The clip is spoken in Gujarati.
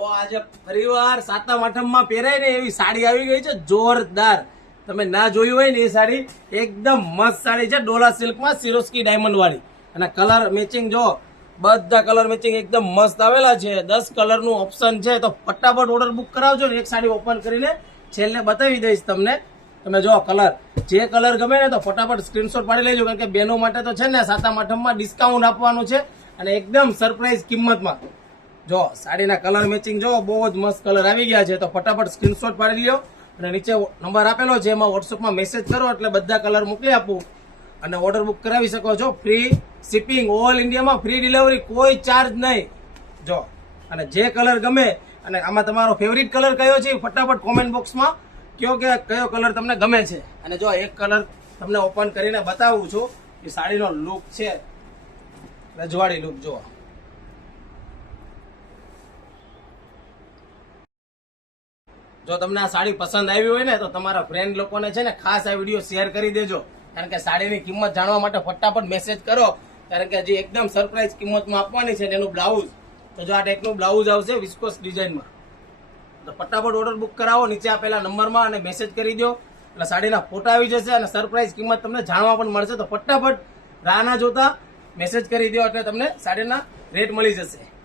તો આજે ફરીવાર સાતમ આઠમમાં પહેરાય ને એવી સાડી આવી ગઈ છે જોરદાર. તમે ના જોયું હોય ને એ સાડી એકદમ મસ્ત સાડી છે, ડોલા સિલ્કમાં સિરોસ્કી ડાયમંડ વાળી. અને કલર મેચિંગ જો બધા કલર મેચિંગ એકદમ મસ્ત આવેલા છે. 10 કલરનું ઓપ્શન છે, તો ફટાફટ ઓર્ડર બુક કરાવજો ને. એક સાડી ઓપન કરીને છેલ્લે બતાવી દઈશ તમને. તમે જો કલર, જે કલર ગમે ને તો ફટાફટ સ્ક્રીનશોટ પાડી લેજો, કારણ કે બહેનો માટે તો છે ને સાતમ આઠમમાં ડિસ્કાઉન્ટ આપવાનું છે અને એકદમ સરપ્રાઈઝ કિંમતમાં. જો સાડીના કલર મેચિંગ જો બહુ જ મસ્ત કલર આવી ગયા છે, તો ફટાફટ સ્ક્રીનશોટ પાડી લ્યો અને નીચે નંબર આપેલો છે એમાં વોટ્સઅપમાં મેસેજ કરો એટલે બધા કલર મોકલી આપું અને ઓર્ડર બુક કરાવી શકો છો. ફ્રી શિપિંગ, ઓલ ઇન્ડિયામાં ફ્રી ડિલિવરી, કોઈ ચાર્જ નહીં. જો અને જે કલર ગમે, અને આમાં તમારો ફેવરિટ કલર કયો છે ફટાફટ કોમેન્ટ બોક્સમાં કહો કે કયો કલર તમને ગમે છે. અને જો એક કલર તમને ઓપન કરીને બતાવું છું કે સાડીનો લુક છે, રજવાડી લુક. જો જો તમને આ સાડી પસંદ આવી હોય ને તો તમારા ફ્રેન્ડ લોકોને છે ને ખાસ આ વિડીયો શેર કરી દેજો, કારણ કે સાડીની કિંમત જાણવા માટે ફટાફટ મેસેજ કરો, કારણ કે હજી એકદમ સરપ્રાઈઝ કિંમતમાં આપવાની છે. એનું બ્લાઉઝ તો જો આ ટાઈપનું બ્લાઉઝ આવશે વિસ્કોસ ડિઝાઇનમાં. તો ફટાફટ ઓર્ડર બુક કરાવો નીચે આપેલા નંબરમાં અને મેસેજ કરી દો એટલે સાડીના ફોટા આવી જશે અને સરપ્રાઈઝ કિંમત તમને જાણવા પણ મળશે. તો ફટાફટ રાહ ના જોતા મેસેજ કરી દો એટલે તમને સાડીના રેટ મળી જશે.